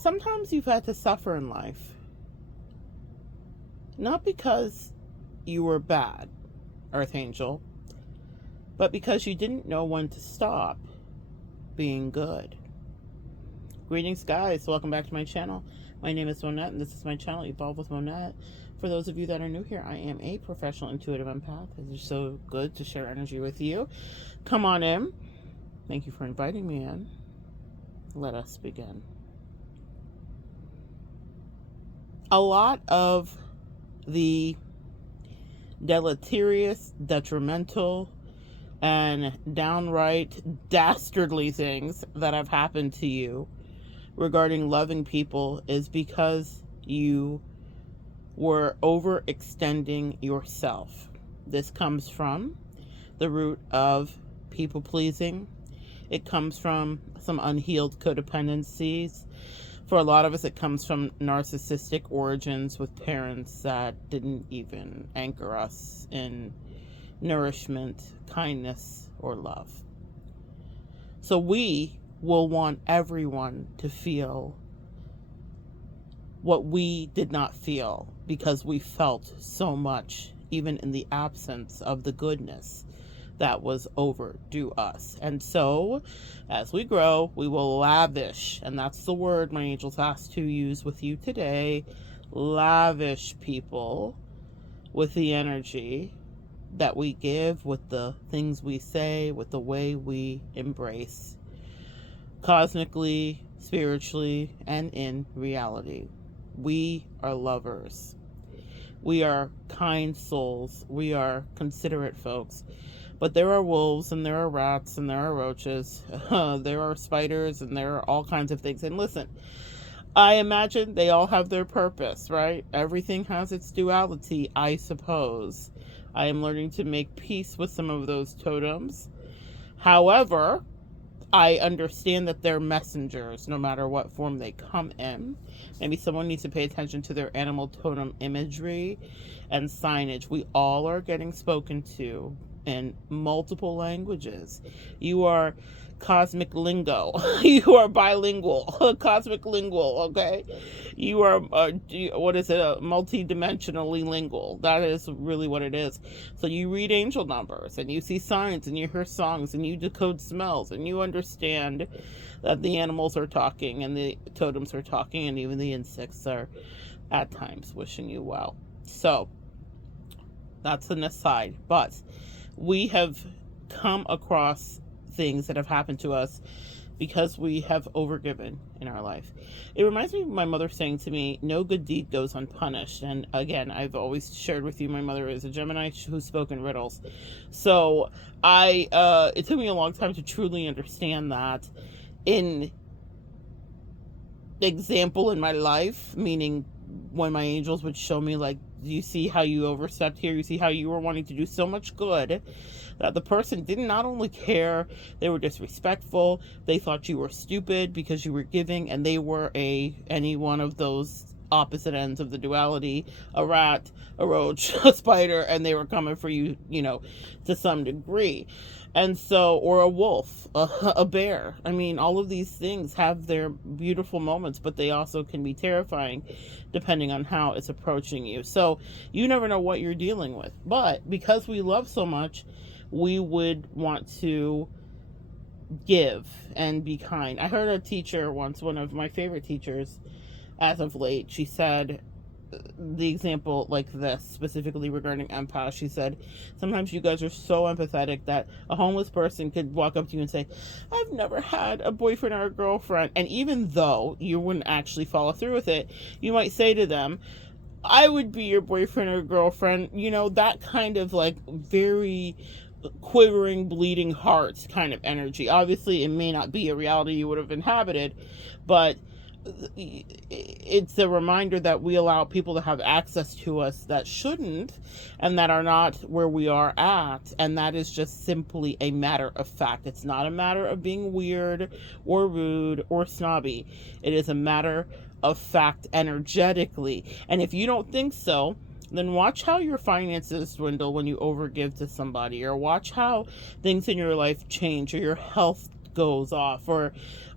Sometimes you've had to suffer in life, not because you were bad, Earth Angel, but because you didn't know when to stop being good. Greetings, guys. Welcome back to my channel. My name is Monette, and this is my channel, Evolve with Monette. For those of you that are new here, I am a professional intuitive empath. It is so good to share energy with you. Come on in. Thank you for inviting me in. Let us begin. A lot of the deleterious, detrimental, and downright dastardly things that have happened to you regarding loving people is because you were overextending yourself. This comes from the root of people pleasing. It comes from some unhealed codependencies. For a lot of us, it comes from narcissistic origins with parents that didn't even anchor us in nourishment, kindness, or love. So we will want everyone to feel what we did not feel because we felt so much, even in the absence of the goodness that was overdue us. And so, as we grow, we will lavish, and that's the word my angels asked to use with you today, lavish people with the energy that we give, with the things we say, with the way we embrace, cosmically, spiritually, and in reality. We are lovers. We are kind souls. We are considerate folks. But there are wolves, and there are rats, and there are roaches. There are spiders, and there are all kinds of things. And listen, I imagine they all have their purpose, right? Everything has its duality, I suppose. I am learning to make peace with some of those totems. However, I understand that they're messengers, no matter what form they come in. Maybe someone needs to pay attention to their animal totem imagery and signage. We all are getting spoken to in multiple languages. You are cosmic lingo. You are bilingual, cosmic lingual, okay? You are, what is it, multi-dimensionally lingual. That is really what it is. So you read angel numbers, and you see signs, and you hear songs, and you decode smells, and you understand that the animals are talking, and the totems are talking, and even the insects are at times wishing you well. So that's an aside. But we have come across things that have happened to us because we have overgiven in our life. It reminds me of my mother saying to me, no good deed goes unpunished. And again, I've always shared with you, my mother is a Gemini who spoke in riddles. So it took me a long time to truly understand that in example in my life, meaning when my angels would show me, like, you see how you overstepped here, you see how you were wanting to do so much good that the person did not only care, they were disrespectful, they thought you were stupid because you were giving, and they were any one of those opposite ends of the duality, a rat, a roach, a spider, and they were coming for you, to some degree. And so, or a wolf, a bear. I mean, all of these things have their beautiful moments, but they also can be terrifying depending on how it's approaching you. So you never know what you're dealing with. But because we love so much, we would want to give and be kind. I heard a teacher once, one of my favorite teachers as of late, she said the example like this, specifically regarding empaths. She said, sometimes you guys are so empathetic that a homeless person could walk up to you and say, I've never had a boyfriend or a girlfriend. And even though you wouldn't actually follow through with it, you might say to them, I would be your boyfriend or girlfriend. That kind of like very quivering, bleeding hearts kind of energy. Obviously, it may not be a reality you would have inhabited, but it's a reminder that we allow people to have access to us that shouldn't, and that are not where we are at. And that is just simply a matter of fact. It's not a matter of being weird or rude or snobby. It is a matter of fact energetically. And if you don't think so, then watch how your finances dwindle when you overgive to somebody, or watch how things in your life change, or your health goes off,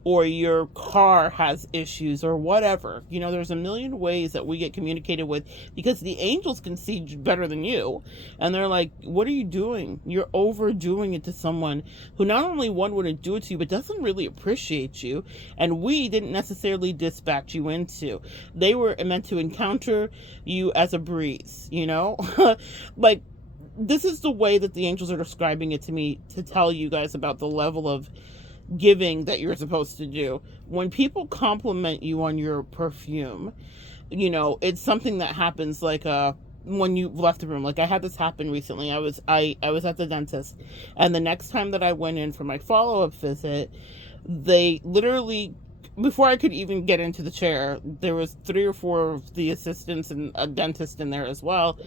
or your car has issues or whatever. You know, there's a million ways that we get communicated with, because the angels can see better than you. And they're like, what are you doing? You're overdoing it to someone who not only one wouldn't do it to you, but doesn't really appreciate you. And we didn't necessarily dispatch you into. They were meant to encounter you as a breeze, you know? Like, this is the way that the angels are describing it to me, to tell you guys about the level of giving that you're supposed to do. When people compliment you on your perfume, you know, it's something that happens like when you left the room. Like, I had this happen recently. I was at the dentist, and the next time that I went in for my follow-up visit, they literally, before I could even get into the chair, there was 3 or 4 of the assistants and a dentist in there as well,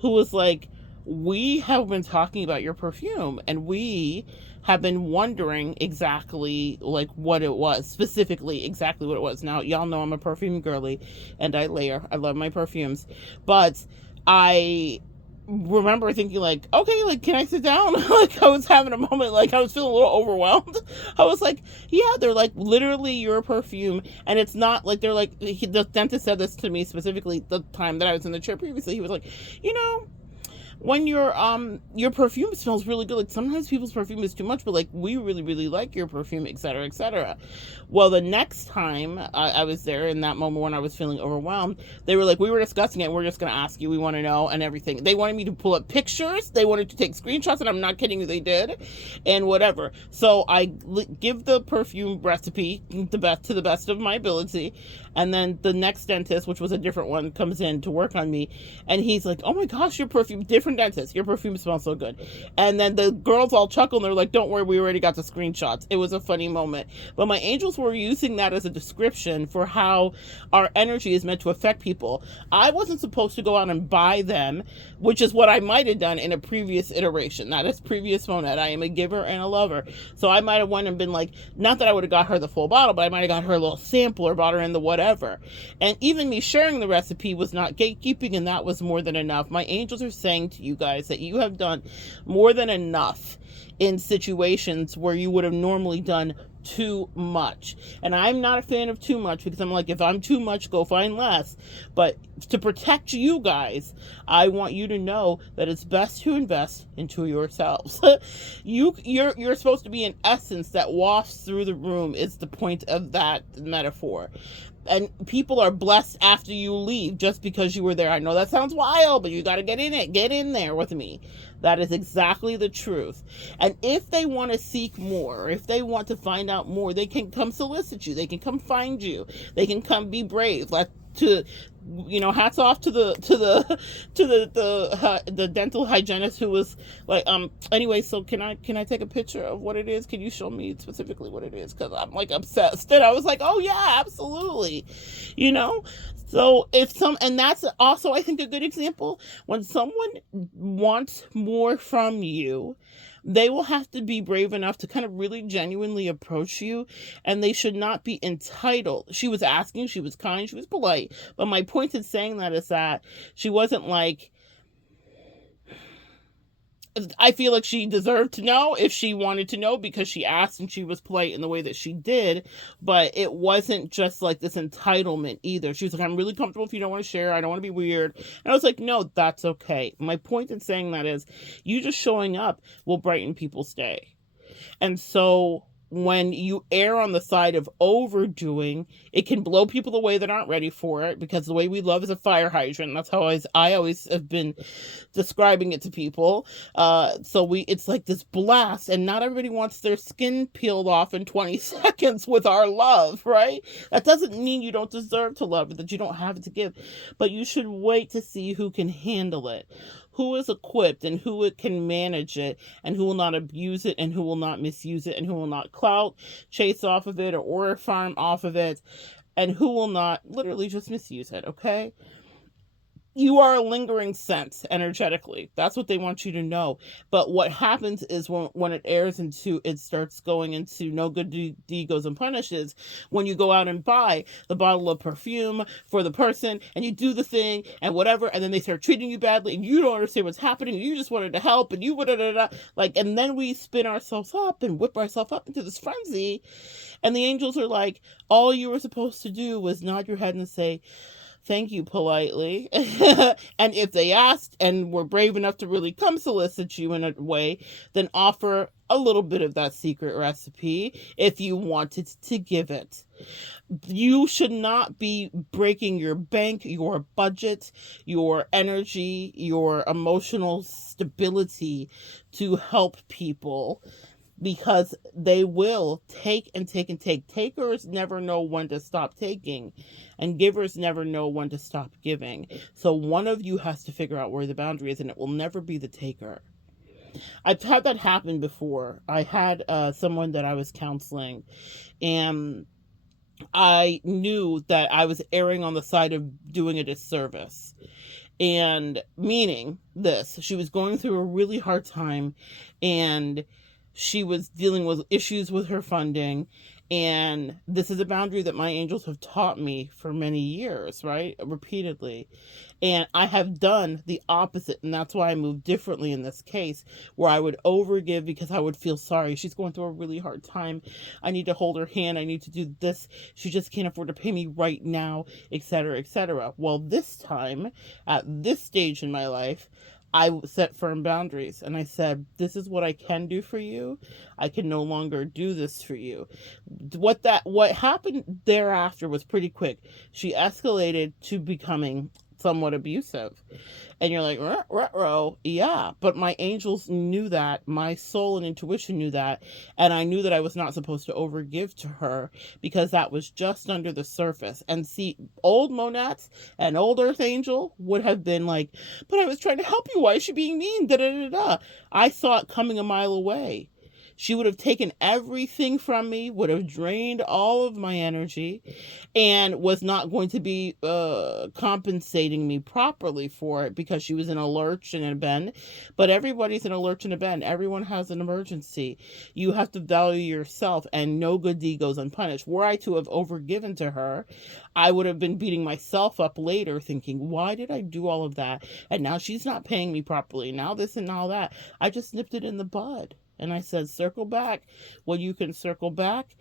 who was like, we have been talking about your perfume, and we have been wondering exactly like what it was, specifically exactly what it was. Now, y'all know I'm a perfume girly, and I layer. I love my perfumes, but I remember thinking like, okay, like, can I sit down? Like, I was having a moment, like I was feeling a little overwhelmed. I was like, yeah, they're like, literally your perfume. And it's not like, they're like, the dentist said this to me specifically the time that I was in the chair previously. He was like, you know, when your perfume smells really good, like sometimes people's perfume is too much, but like, we really, really like your perfume, etc., etc. Well, the next time I was there, in that moment when I was feeling overwhelmed, they were like, we were discussing it, we're just going to ask you, we want to know, and everything. They wanted me to pull up pictures, they wanted to take screenshots, and I'm not kidding you, they did, and whatever. So I give the perfume recipe to the best of my ability, and then the next dentist, which was a different one, comes in to work on me, and he's like, oh my gosh, your perfume, different dentist, your perfume smells so good. And then the girls all chuckle, and they're like, don't worry, we already got the screenshots. It was a funny moment. But my angels were using that as a description for how our energy is meant to affect people. I wasn't supposed to go out and buy them, which is what I might have done in a previous iteration, not as previous Monette. I am a giver and a lover. So I might have went and been like, not that I would have got her the full bottle, but I might have got her a little sample or bought her in the whatever. And even me sharing the recipe was not gatekeeping, and that was more than enough. My angels are saying to you guys that you have done more than enough in situations where you would have normally done too much. And I'm not a fan of too much, because I'm like, if I'm too much, go find less. But to protect you guys, I want you to know that it's best to invest into yourselves. You're supposed to be an essence that wafts through the room, is the point of that metaphor. And people are blessed after you leave just because you were there. I know that sounds wild, but you got to get in it. Get in there with me. That is exactly the truth. And if they want to seek more, or if they want to find out more, they can come solicit you. They can come find you. They can come be brave. Hats off to the dental hygienist who was like, anyway, so can I take a picture of what it is? Can you show me specifically what it is? Because I'm like obsessed. And I was like, oh yeah, absolutely. So and that's also, I think, a good example. When someone wants more from you, they will have to be brave enough to kind of really genuinely approach you, and they should not be entitled. She was asking, she was kind, she was polite, but my point in saying that is that she wasn't like, I feel like she deserved to know if she wanted to know, because she asked and she was polite in the way that she did, but it wasn't just like this entitlement either. She was like, I'm really comfortable if you don't want to share. I don't want to be weird. And I was like, no, that's okay. My point in saying that is, you just showing up will brighten people's day. And so when you err on the side of overdoing, it can blow people away that aren't ready for it, because the way we love is a fire hydrant. That's how I always have been describing it to people. It's like this blast, and not everybody wants their skin peeled off in 20 seconds with our love, right? That doesn't mean you don't deserve to love it, that you don't have it to give, but you should wait to see who can handle it, who is equipped, and who can manage it, and who will not abuse it, and who will not misuse it, and who will not clout chase off of it or order farm off of it, and who will not literally just misuse it, okay? You are a lingering sense energetically. That's what they want you to know. But what happens is when it airs into, it starts going into no good deed goes unpunished, is when you go out and buy the bottle of perfume for the person and you do the thing and whatever, and then they start treating you badly and you don't understand what's happening. You just wanted to help and you like, and then we spin ourselves up and whip ourselves up into this frenzy. And the angels are like, all you were supposed to do was nod your head and say, thank you politely. And if they asked and were brave enough to really come solicit you in a way, then offer a little bit of that secret recipe if you wanted to give it. You should not be breaking your bank, your budget, your energy, your emotional stability to help people, because they will take and take and take. Takers never know when to stop taking, and givers never know when to stop giving. So one of you has to figure out where the boundary is, and it will never be the taker. I've had that happen before. I had someone that I was counseling, and I knew that I was erring on the side of doing a disservice. And meaning this, she was going through a really hard time, and she was dealing with issues with her funding. And this is a boundary that my angels have taught me for many years, right? Repeatedly. And I have done the opposite. And that's why I moved differently in this case, where I would overgive because I would feel sorry. She's going through a really hard time. I need to hold her hand. I need to do this. She just can't afford to pay me right now, etc., etc. Well, this time, at this stage in my life, I set firm boundaries, and I said, this is what I can do for you. I can no longer do this for you. What happened thereafter was pretty quick. She escalated to becoming somewhat abusive. And you're like, ruh-roh, yeah. But my angels knew that. My soul and intuition knew that. And I knew that I was not supposed to overgive to her, because that was just under the surface. And see, old Monette and old Earth Angel would have been like, but I was trying to help you. Why is she being mean? Da-da-da-da. I saw it coming a mile away. She would have taken everything from me, would have drained all of my energy, and was not going to be compensating me properly for it, because she was in a lurch and a bend. But everybody's in a lurch and a bend. Everyone has an emergency. You have to value yourself, and no good deed goes unpunished. Were I to have overgiven to her, I would have been beating myself up later thinking, why did I do all of that? And now she's not paying me properly. Now this and all that. I just nipped it in the bud. And I said, circle back when you can circle back.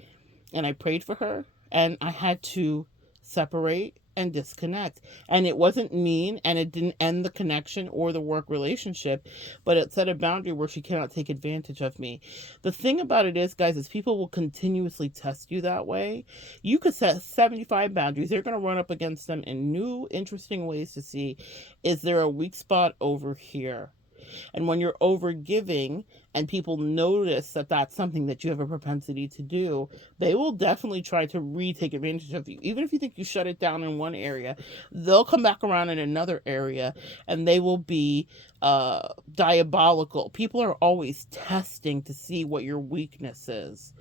And I prayed for her, and I had to separate and disconnect. And it wasn't mean, and it didn't end the connection or the work relationship, but it set a boundary where she cannot take advantage of me. The thing about it is, guys, is people will continuously test you that way. You could set 75 boundaries. They're going to run up against them in new, interesting ways to see, is there a weak spot over here? And when you're over giving and people notice that that's something that you have a propensity to do, they will definitely try to retake advantage of you. Even if you think you shut it down in one area, they'll come back around in another area, and they will be diabolical. People are always testing to see what your weakness is.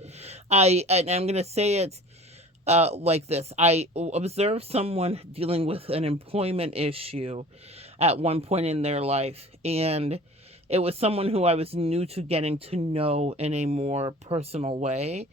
I'm going to say it like this. I observed someone dealing with an employment issue at one point in their life, and it was someone who I was new to getting to know in a more personal way.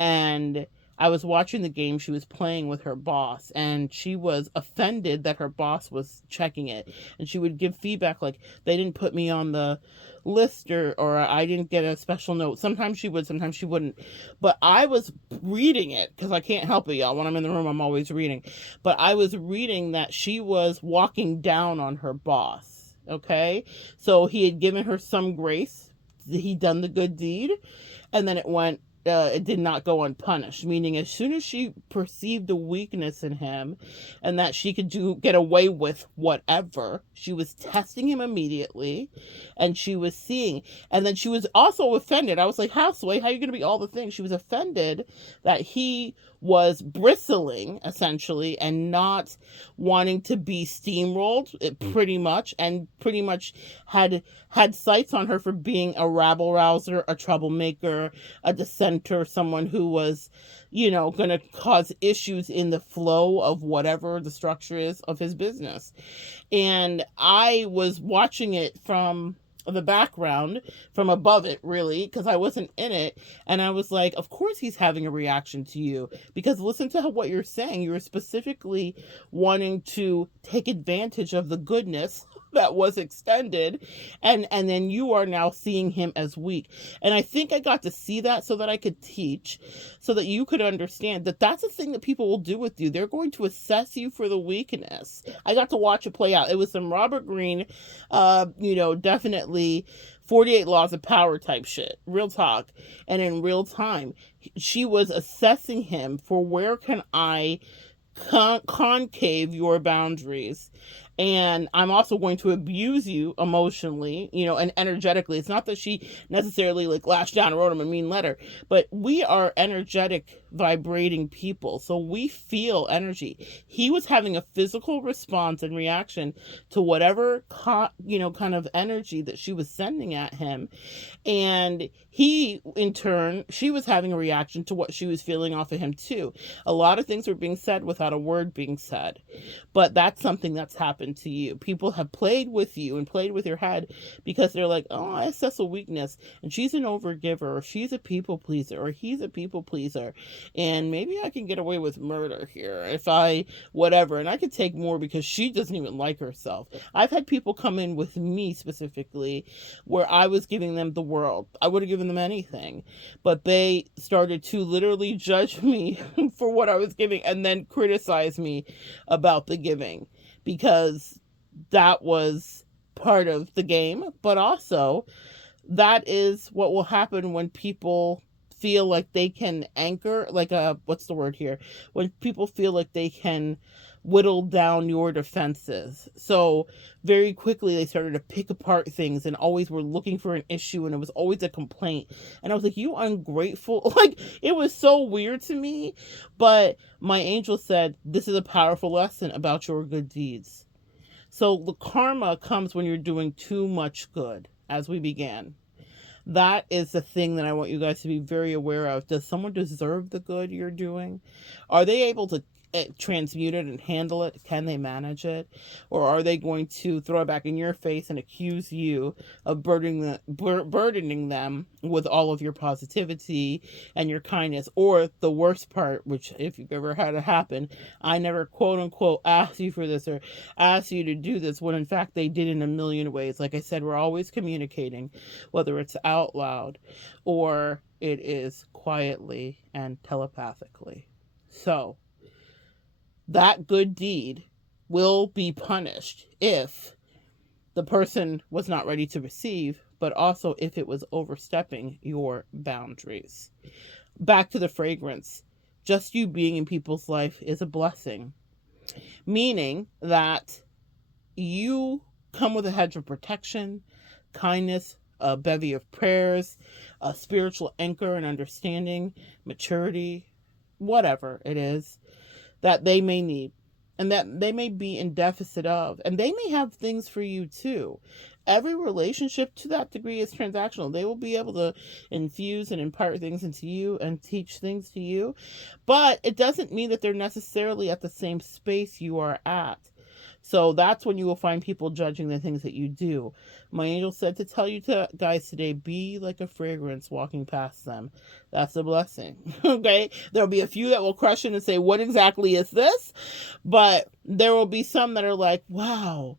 And I was watching the game she was playing with her boss, and she was offended that her boss was checking it. And she would give feedback like, they didn't put me on the list, or I didn't get a special note. Sometimes she would, sometimes she wouldn't. But I was reading it, because I can't help it, y'all. When I'm in the room, I'm always reading. But I was reading that she was walking down on her boss, okay? So he had given her some grace. He'd done the good deed, and then it did not go unpunished, meaning as soon as she perceived a weakness in him and that she could get away with whatever, she was testing him immediately, and she was seeing. And then she was also offended. I was like, how, Sway? How are you going to be all the things? She was offended that he was bristling, essentially, and not wanting to be steamrolled, pretty much, and pretty much had sights on her for being a rabble rouser, a troublemaker, a dissenter, mentor someone who was, going to cause issues in the flow of whatever the structure is of his business. And I was watching it from the background, from above it, really, because I wasn't in it. And I was like, of course he's having a reaction to you, because listen to what you're saying. You're specifically wanting to take advantage of the goodness that was extended, and then you are now seeing him as weak. And I think I got to see that so that I could teach, so that you could understand that that's a thing that people will do with you. They're going to assess you for the weakness. I got to watch it play out. It was some Robert Greene, definitely 48 Laws of Power type shit, real talk. And in real time, she was assessing him for where can I concave your boundaries. And I'm also going to abuse you emotionally, and energetically. It's not that she necessarily lashed down and wrote him a mean letter, but we are energetic vibrating people. So we feel energy. He was having a physical response and reaction to whatever, kind of energy that she was sending at him. And he, in turn, she was having a reaction to what she was feeling off of him too. A lot of things were being said without a word being said. But that's something that's happened to you. People have played with you and played with your head because they're like, oh, I assess a weakness, and she's an overgiver, or she's a people pleaser, or he's a people pleaser, and maybe I can get away with murder here if I whatever, and I could take more because she doesn't even like herself. I've had people come in with me specifically where I was giving them the world. I would have given them anything, but they started to literally judge me for what I was giving and then criticize me about the giving, because that was part of the game. But also, that is what will happen when people feel like they can anchor, what's the word here? When people feel like they can whittle down your defenses. So very quickly they started to pick apart things and always were looking for an issue, and it was always a complaint. And I was like, you ungrateful. It was so weird to me. But my angel said, this is a powerful lesson about your good deeds. So the karma comes when you're doing too much good, as we began. That is the thing that I want you guys to be very aware of. Does someone deserve the good you're doing? Are they able to transmute it and handle it? Can they manage it? Or are they going to throw it back in your face and accuse you of burdening them with all of your positivity and your kindness? Or the worst part, which if you've ever had it happen, I never quote unquote asked you for this or asked you to do this, when in fact they did in a million ways. Like I said, we're always communicating, whether it's out loud or it is quietly and telepathically. So that good deed will be punished if the person was not ready to receive, but also if it was overstepping your boundaries. Back to the fragrance. Just you being in people's life is a blessing, meaning that you come with a hedge of protection, kindness, a bevy of prayers, a spiritual anchor and understanding, maturity, whatever it is that they may need and that they may be in deficit of, and they may have things for you too. Every relationship to that degree is transactional. They will be able to infuse and impart things into you and teach things to you, but it doesn't mean that they're necessarily at the same space you are at. So that's when you will find people judging the things that you do. My angel said to tell you guys today, be like a fragrance walking past them. That's a blessing. Okay? There'll be a few that will question and say, what exactly is this? But there will be some that are like, wow,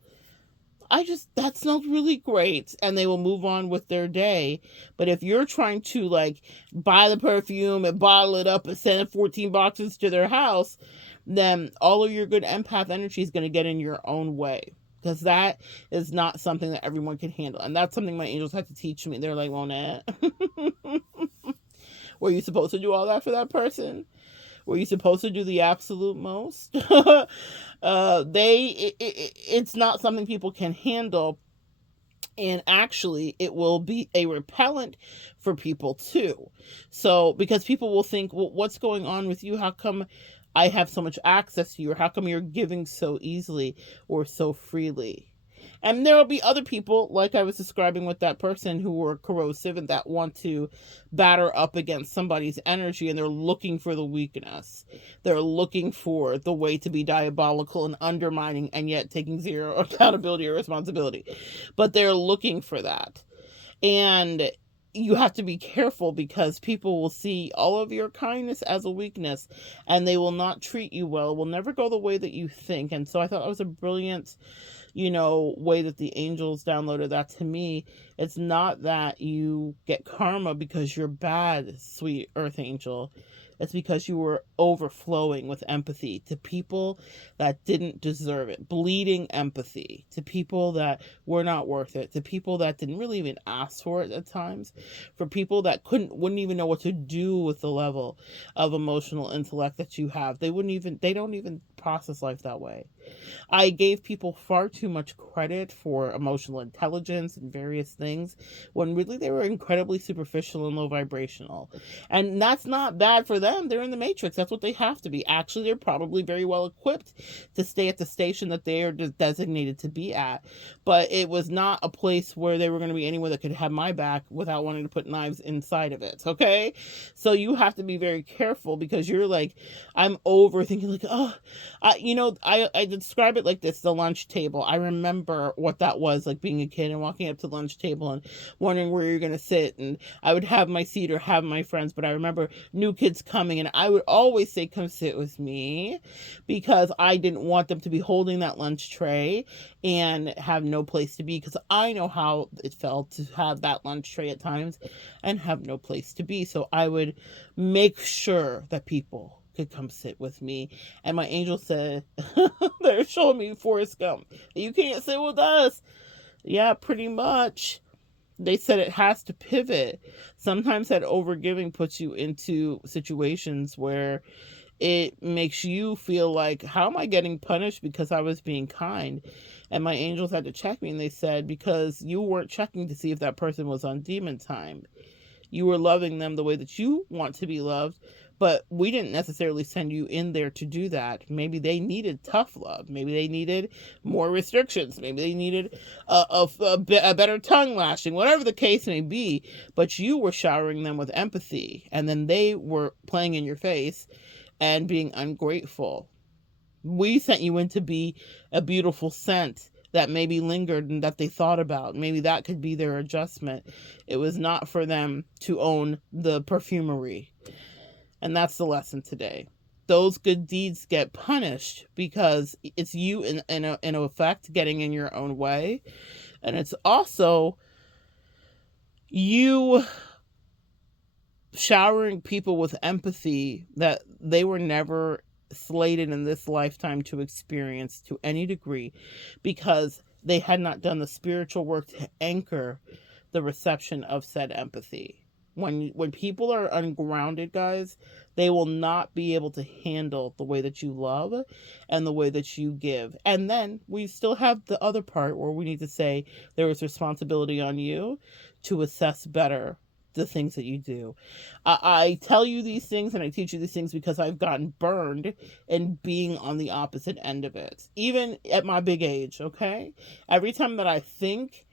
that smells really great. And they will move on with their day. But if you're trying to buy the perfume and bottle it up and send 14 boxes to their house, then all of your good empath energy is going to get in your own way, because that is not something that everyone can handle. And that's something my angels had to teach me. They're like, Monette, were you supposed to do all that for that person? Were you supposed to do the absolute most? It's not something people can handle. And actually, it will be a repellent for people too. So, because people will think, well, what's going on with you? How come I have so much access to you? Or how come you're giving so easily or so freely? And there will be other people, like I was describing with that person, who were corrosive and that want to batter up against somebody's energy, and they're looking for the weakness. They're looking for the way to be diabolical and undermining and yet taking zero accountability or responsibility. But they're looking for that. And you have to be careful, because people will see all of your kindness as a weakness, and they will not treat you well, will never go the way that you think. And so I thought that was a brilliant, way that the angels downloaded that to me. It's not that you get karma because you're bad, sweet earth angel. It's because you were overflowing with empathy to people that didn't deserve it. Bleeding empathy to people that were not worth it. To people that didn't really even ask for it at times. For people that wouldn't even know what to do with the level of emotional intellect that you have. They don't even process life that way. I gave people far too much credit for emotional intelligence and various things, when really they were incredibly superficial and low vibrational. And that's not bad for them. They're in the matrix. That's what they have to be. Actually, they're probably very well equipped to stay at the station that they are designated to be at. But it was not a place where they were going to be anywhere that could have my back without wanting to put knives inside of it. Okay? So you have to be very careful, because you're like, I'm overthinking, like, I describe it like this: the lunch table. I remember what that was like, being a kid and walking up to the lunch table and wondering where you're going to sit. And I would have my seat or have my friends, but I remember new kids coming, and I would always say, come sit with me, because I didn't want them to be holding that lunch tray and have no place to be, because I know how it felt to have that lunch tray at times and have no place to be. So I would make sure that people could come sit with me. And my angel said, they're showing me Forrest Gump, you can't sit with us. Yeah, pretty much. They said it has to pivot. Sometimes that overgiving puts you into situations where it makes you feel like, how am I getting punished because I was being kind? And my angels had to check me, and they said, because you weren't checking to see if that person was on demon time. You were loving them the way that you want to be loved, but we didn't necessarily send you in there to do that. Maybe they needed tough love. Maybe they needed more restrictions. Maybe they needed a better tongue lashing, whatever the case may be. But you were showering them with empathy, and then they were playing in your face and being ungrateful. We sent you in to be a beautiful scent that maybe lingered and that they thought about. Maybe that could be their adjustment. It was not for them to own the perfumery. And that's the lesson today. Those good deeds get punished because it's you in effect getting in your own way. And it's also you showering people with empathy that they were never slated in this lifetime to experience to any degree, because they had not done the spiritual work to anchor the reception of said empathy. When people are ungrounded, guys, they will not be able to handle the way that you love and the way that you give. And then we still have the other part where we need to say there is responsibility on you to assess better the things that you do. I tell you these things and I teach you these things because I've gotten burned in being on the opposite end of it, even at my big age. Okay, every time that I think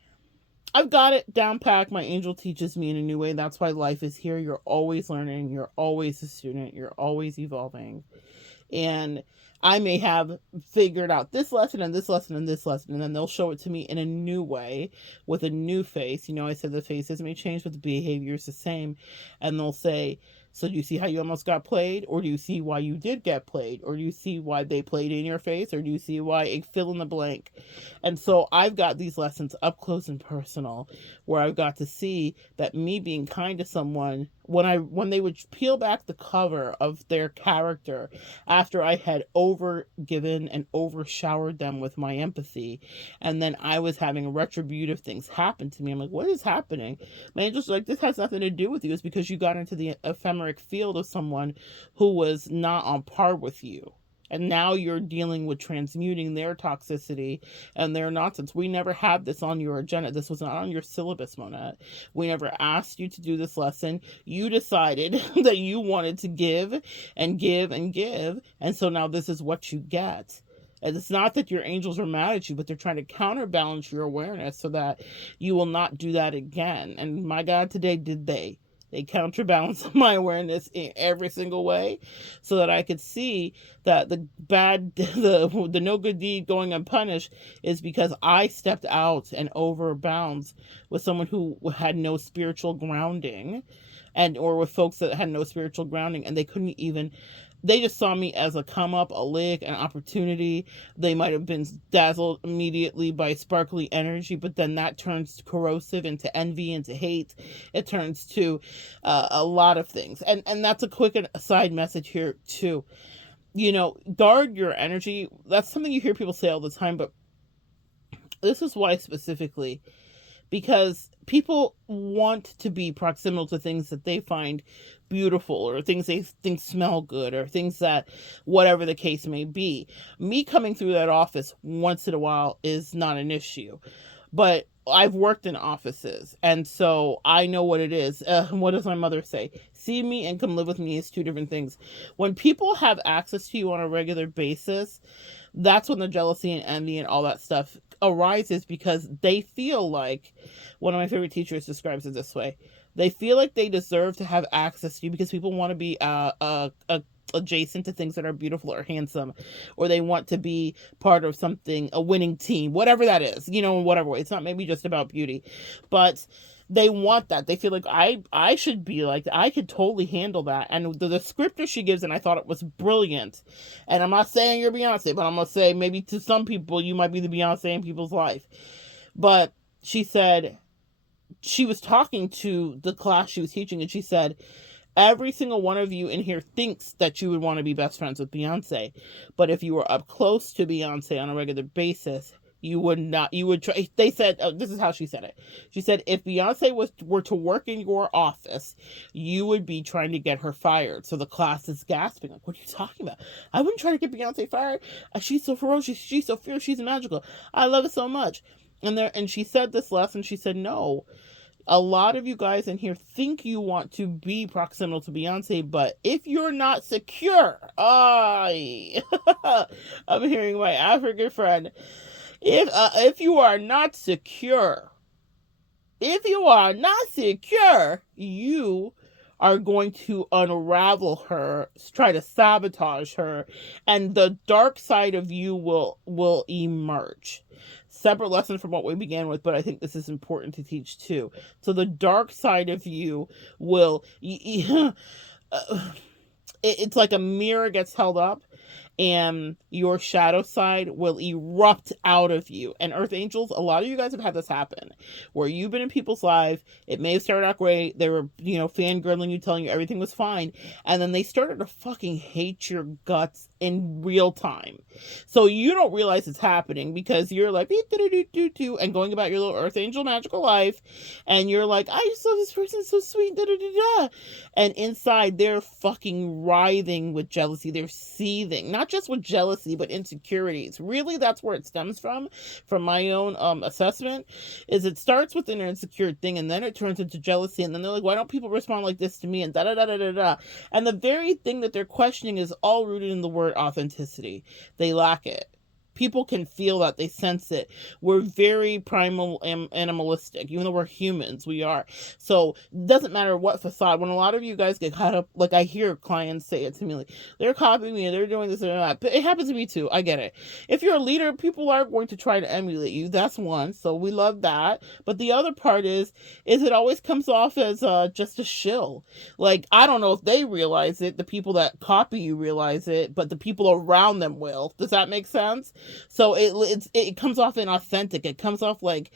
I've got it down packed, my angel teaches me in a new way. That's why life is here. You're always learning. You're always a student. You're always evolving. And I may have figured out this lesson and this lesson and this lesson, and then they'll show it to me in a new way with a new face. I said the faces may change, but the behavior is the same. And they'll say, so do you see how you almost got played? Or do you see why you did get played? Or do you see why they played in your face? Or do you see why fill in the blank? And so I've got these lessons up close and personal where I've got to see that me being kind to someone, when they would peel back the cover of their character after I had overgiven and overshowered them with my empathy, and then I was having retributive things happen to me. I'm like, what is happening? My angel's like, this has nothing to do with you. It's because you got into the ephemeric field of someone who was not on par with you. And now you're dealing with transmuting their toxicity and their nonsense. We never had this on your agenda. This was not on your syllabus, Monette. We never asked you to do this lesson. You decided that you wanted to give and give and give. And so now this is what you get. And it's not that your angels are mad at you, but they're trying to counterbalance your awareness so that you will not do that again. And my God, today did they. They counterbalance my awareness in every single way so that I could see that the no good deed going unpunished is because I stepped out and over bounds with someone who had no spiritual grounding, or with folks that had no spiritual grounding, and they just saw me as a come up, a lick, an opportunity. They might have been dazzled immediately by sparkly energy, but then that turns corrosive into envy, into hate. It turns to a lot of things. And that's a quick aside message here too. Guard your energy. That's something you hear people say all the time, but this is why specifically. Because people want to be proximal to things that they find beautiful, or things they think smell good, or things that, whatever the case may be. Me coming through that office once in a while is not an issue. But I've worked in offices, and so I know what it is. What does my mother say? See me and come live with me is two different things. When people have access to you on a regular basis, that's when the jealousy and envy and all that stuff arises, because they feel like, one of my favorite teachers describes it this way, they feel like they deserve to have access to you because people want to be adjacent to things that are beautiful or handsome, or they want to be part of something, a winning team, whatever that is, in whatever way. It's not maybe just about beauty, but they want that. They feel like I should be like that. I could totally handle that. And the descriptor she gives, and I thought it was brilliant. And I'm not saying you're Beyonce, but I'm going to say maybe to some people, you might be the Beyonce in people's life. But she said, she was talking to the class she was teaching, and she said, every single one of you in here thinks that you would want to be best friends with Beyonce. But if you were up close to Beyonce on a regular basis, you would not. You would try. They said, this is how she said it. She said, if Beyonce were to work in your office, you would be trying to get her fired. So the class is gasping, like, what are you talking about? I wouldn't try to get Beyonce fired. She's so ferocious. She's so fierce. She's magical. I love it so much. And she said this lesson. She said, no, a lot of you guys in here think you want to be proximal to Beyonce, but if you're not secure, I'm hearing my African friend. If you are not secure, you are going to unravel her, try to sabotage her, and the dark side of you will emerge. Separate lesson from what we began with, but I think this is important to teach too. So the dark side of you will, it's like a mirror gets held up, and your shadow side will erupt out of you. And Earth Angels, a lot of you guys have had this happen, where you've been in people's lives. It may have started out great. They were, fangirling you, telling you everything was fine. And then they started to fucking hate your guts in real time. So you don't realize it's happening because you're like, and going about your little Earth Angel magical life. And you're like, I just love this person, so sweet, And inside, they're fucking writhing with jealousy. They're seething. Not just with jealousy, but insecurities. Really, that's where it stems from my own assessment, is it starts with an insecure thing, and then it turns into jealousy, and then they're like, why don't people respond like this to me, and da-da-da-da-da-da. And the very thing that they're questioning is all rooted in the word authenticity. They lack it. People can feel that. They sense it. We're very primal animalistic. Even though we're humans, we are. So it doesn't matter what facade. When a lot of you guys get caught up, like I hear clients say it to me, like, they're copying me and they're doing this and that. But it happens to me too. I get it. If you're a leader, people are going to try to emulate you. That's one. So we love that. But the other part is it always comes off as just a shill. Like, I don't know if they realize it. The people that copy you realize it, but the people around them will. Does that make sense? So it comes off inauthentic. It comes off like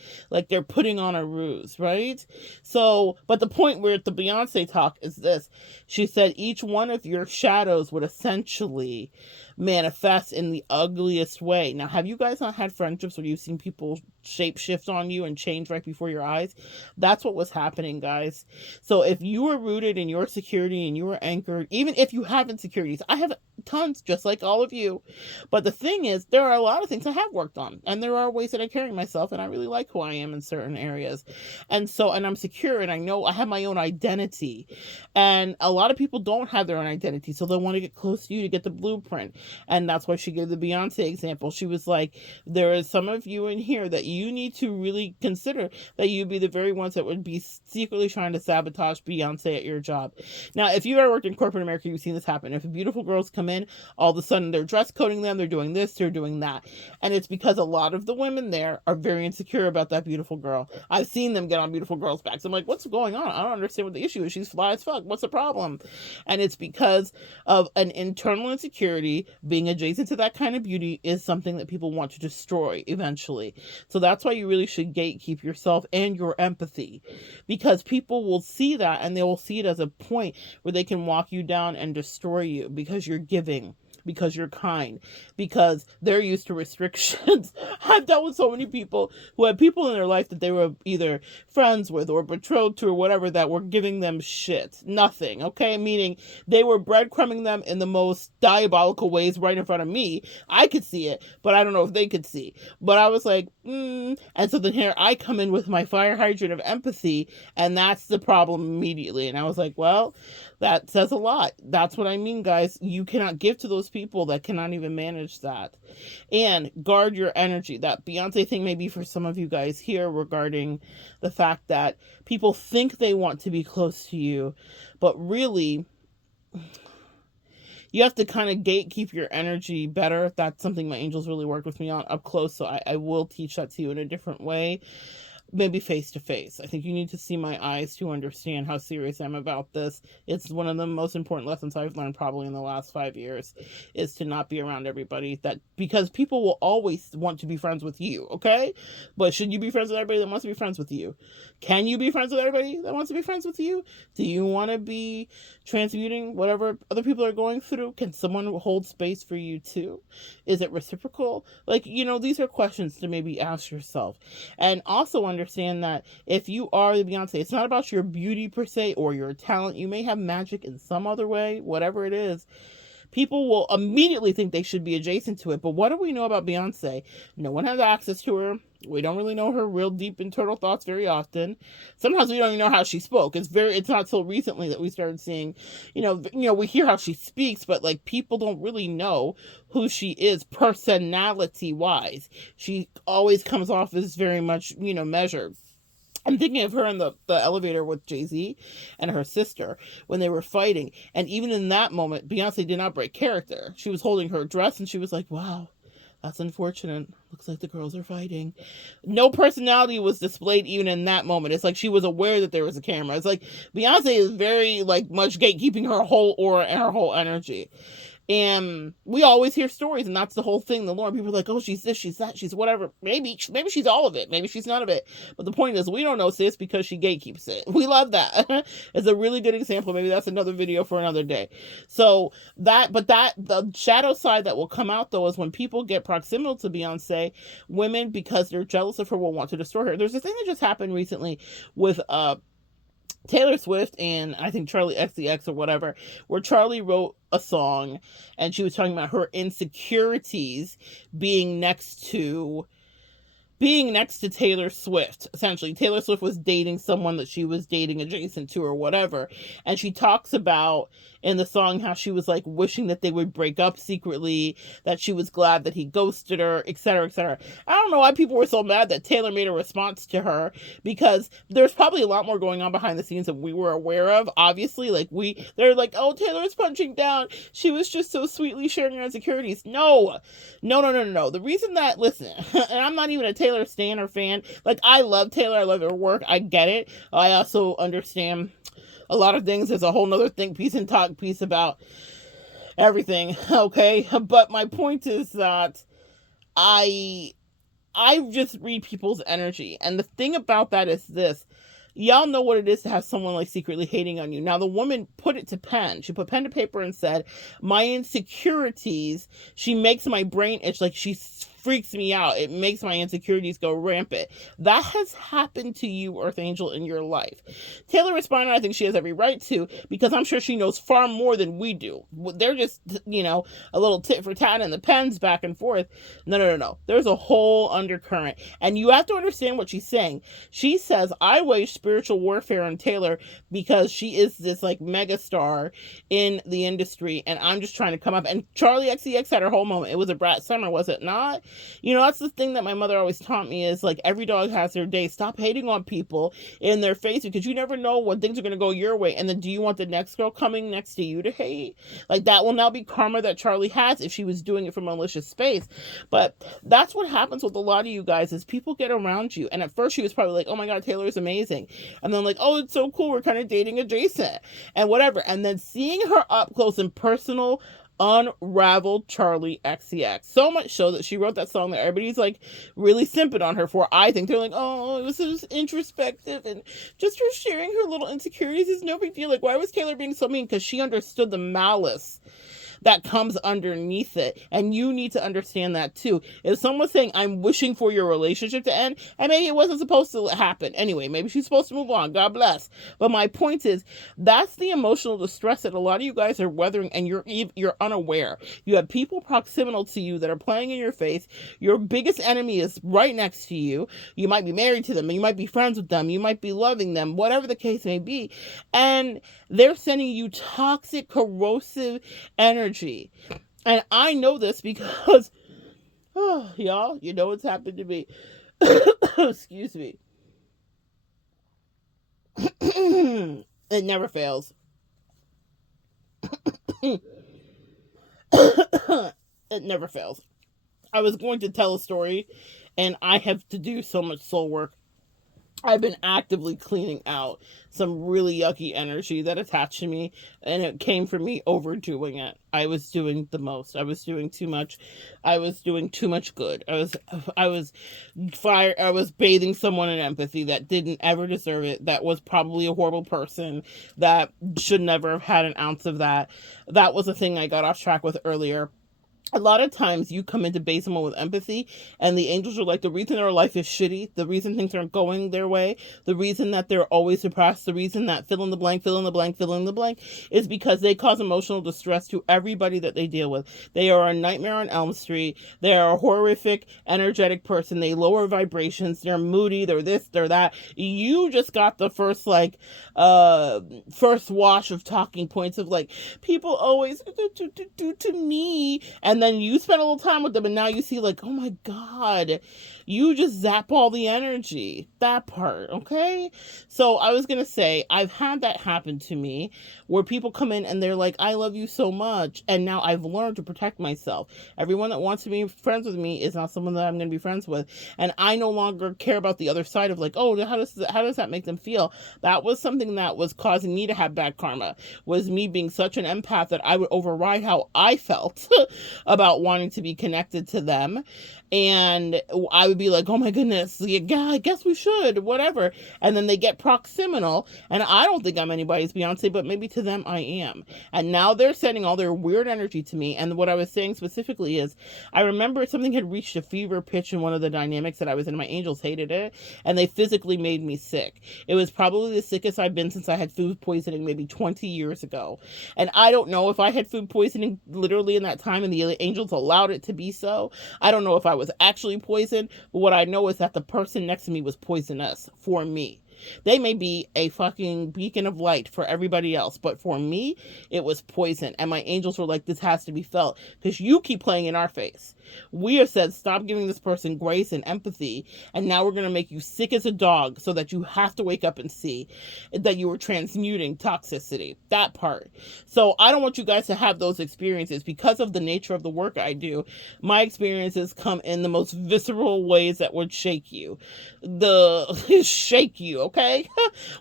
they're putting on a ruse, right? So, but the point where the Beyonce talk is this. She said each one of your shadows would essentially manifest in the ugliest way. Now, have you guys not had friendships where you've seen people shape shift on you and change right before your eyes? That's what was happening, guys. So if you are rooted in your security and you are anchored, even if you have insecurities, I have tons, just like all of you. But the thing is, there are a lot of things I have worked on, and there are ways that I carry myself, and I really like who I am in certain areas. And I'm secure, and I know I have my own identity. And a lot of people don't have their own identity, so they want to get close to you to get the blueprint. And that's why she gave the Beyonce example. She was like, there is some of you in here that you need to really consider that you'd be the very ones that would be secretly trying to sabotage Beyonce at your job. Now, if you've ever worked in corporate America, you've seen this happen. If beautiful girls come in, all of a sudden they're dress coding them, they're doing this, they're doing that. And it's because a lot of the women there are very insecure about that beautiful girl. I've seen them get on beautiful girls' backs. I'm like, what's going on? I don't understand what the issue is. She's fly as fuck. What's the problem? And it's because of an internal insecurity. Being adjacent to that kind of beauty is something that people want to destroy eventually. So that's why you really should gatekeep yourself and your empathy, because people will see that and they will see it as a point where they can walk you down and destroy you because you're giving, because you're kind, because they're used to restrictions. I've dealt with so many people who had people in their life that they were either friends with or betrothed to or whatever that were giving them shit. Nothing, okay? Meaning they were breadcrumbing them in the most diabolical ways right in front of me. I could see it, but I don't know if they could see. But I was like, And so then here I come in with my fire hydrant of empathy, and that's the problem immediately. And I was like, well, that says a lot. That's what I mean, guys. You cannot give to those people that cannot even manage that. And guard your energy. That Beyonce thing may be for some of you guys here regarding the fact that people think they want to be close to you, but really you have to kind of gatekeep your energy better. That's something my angels really worked with me on up close, so I will teach that to you in a different way. Maybe face to face. I think you need to see my eyes to understand how serious I'm about this. It's one of the most important lessons I've learned probably in the last 5 years, is to not be around everybody, that because people will always want to be friends with you, okay? But should you be friends with everybody that wants to be friends with you? Can you be friends with everybody that wants to be friends with you? Do you want to be transmuting whatever other people are going through? Can someone hold space for you too? Is it reciprocal? Like, these are questions to maybe ask yourself. And also understand that if you are the Beyonce, it's not about your beauty per se or your talent. You may have magic in some other way, whatever it is. People will immediately think they should be adjacent to it. But what do we know about Beyonce? No one has access to her. We don't really know her real deep internal thoughts very often. Sometimes we don't even know how she spoke. It's not so recently that we started seeing, we hear how she speaks, but like people don't really know who she is personality wise. She always comes off as very much, measured. I'm thinking of her in the elevator with Jay-Z and her sister when they were fighting. And even in that moment, Beyonce did not break character. She was holding her dress and she was like, wow, that's unfortunate. Looks like the girls are fighting. No personality was displayed even in that moment. It's like she was aware that there was a camera. It's like Beyonce is very much gatekeeping her whole aura and her whole energy. And we always hear stories, and that's the whole thing. The Lord, people are like, oh, she's this, she's that, she's whatever. Maybe she's all of it. Maybe she's none of it. But the point is, we don't know sis because she gatekeeps it. We love that. It's a really good example. Maybe that's another video for another day. So the shadow side that will come out though is when people get proximal to Beyonce, women, because they're jealous of her, will want to destroy her. There's a thing that just happened recently with Taylor Swift and I think Charlie XCX or whatever, where Charlie wrote a song and she was talking about her insecurities being next to Taylor Swift. Essentially, Taylor Swift was dating someone that she was dating adjacent to or whatever. And she talks about in the song how she was like wishing that they would break up secretly, that she was glad that he ghosted her, etc., etc. I don't know why people were so mad that Taylor made a response to her, because there's probably a lot more going on behind the scenes that we were aware of. Obviously, they're like, oh, Taylor's punching down. She was just so sweetly sharing her insecurities. No. The reason that, listen, and I'm not even a Taylor stan or fan. I love Taylor. I love her work. I get it. I also understand a lot of things. There's a whole nother think piece and talk piece about everything. Okay. But my point is that I just read people's energy. And the thing about that is this. Y'all know what it is to have someone secretly hating on you. Now, the woman put it to pen. She put pen to paper and said, my insecurities, she makes my brain itch. She's freaks me out. It makes my insecurities go rampant. That has happened to you, Earth Angel, in your life. Taylor responded, I think she has every right to, because I'm sure she knows far more than we do. They're just, a little tit for tat in the pens back and forth. No. There's a whole undercurrent. And you have to understand what she's saying. She says, I wage spiritual warfare on Taylor because she is this like mega star in the industry, and I'm just trying to come up. And Charlie XCX had her whole moment. It was a brat summer, was it not? That's the thing that my mother always taught me is like every dog has their day. Stop hating on people in their face, because you never know when things are going to go your way. And then do you want the next girl coming next to you to hate? Like that will now be karma that Charlie has if she was doing it from a malicious space. But that's what happens with a lot of you guys is people get around you. And at first she was probably like, oh my God, Taylor is amazing. And then like, oh, it's so cool. We're kind of dating adjacent and whatever. And then seeing her up close and personal unraveled Charlie XCX. So much so that she wrote that song that everybody's like really simping on her for. I think they're like, oh, it was just introspective and just her sharing her little insecurities is no big deal. Like, why was Taylor being so mean? Because she understood the malice that comes underneath it. And you need to understand that too. If someone's saying, I'm wishing for your relationship to end, and maybe it wasn't supposed to happen. Anyway, maybe she's supposed to move on. God bless. But my point is, that's the emotional distress that a lot of you guys are weathering, and you're unaware. You have people proximal to you that are playing in your face. Your biggest enemy is right next to you. You might be married to them, you might be friends with them, you might be loving them, whatever the case may be. And they're sending you toxic, corrosive energy. And I know this because, y'all, you know what's happened to me. Excuse me. It never fails. It never fails. I was going to tell a story, and I have to do so much soul work. I've been actively cleaning out some really yucky energy that attached to me, and it came from me overdoing it. I was doing the most. I was doing too much. I was doing too much good. I was bathing someone in empathy that didn't ever deserve it, that was probably a horrible person, that should never have had an ounce of that. That was a thing I got off track with earlier. A lot of times you come into base someone with empathy, and the angels are like, the reason their life is shitty, the reason things aren't going their way, the reason that they're always depressed, the reason that fill in the blank is because they cause emotional distress to everybody that they deal with. They are a nightmare on Elm Street. They are a horrific, energetic person. They lower vibrations. They're moody. They're this, they're that. You just got the first wash of talking points of like, people always do to me. And then you spend a little time with them, and now you see like, oh my God, you just zap all the energy. That part, okay? So I was going to say, I've had that happen to me where people come in and they're like, I love you so much. And now I've learned to protect myself. Everyone that wants to be friends with me is not someone that I'm going to be friends with. And I no longer care about the other side of like, oh, how does that make them feel? That was something that was causing me to have bad karma, was me being such an empath that I would override how I felt about wanting to be connected to them. And I would be like, oh my goodness, yeah, I guess we should, whatever. And then they get proximal, and I don't think I'm anybody's Beyonce, but maybe to them I am. And now they're sending all their weird energy to me. And what I was saying specifically is, I remember something had reached a fever pitch in one of the dynamics that I was in. My angels hated it, and they physically made me sick. It was probably the sickest I've been since I had food poisoning maybe 20 years ago. And I don't know if I had food poisoning literally in that time and the angels allowed it to be so. I don't know if I was actually poisoned, but what I know is that the person next to me was poisonous for me. They may be a fucking beacon of light for everybody else, but for me, it was poison. And my angels were like, this has to be felt because you keep playing in our face. We have said, stop giving this person grace and empathy, and now we're going to make you sick as a dog so that you have to wake up and see that you were transmuting toxicity. That part. So I don't want you guys to have those experiences because of the nature of the work I do. My experiences come in the most visceral ways that would shake you. Shake you, okay?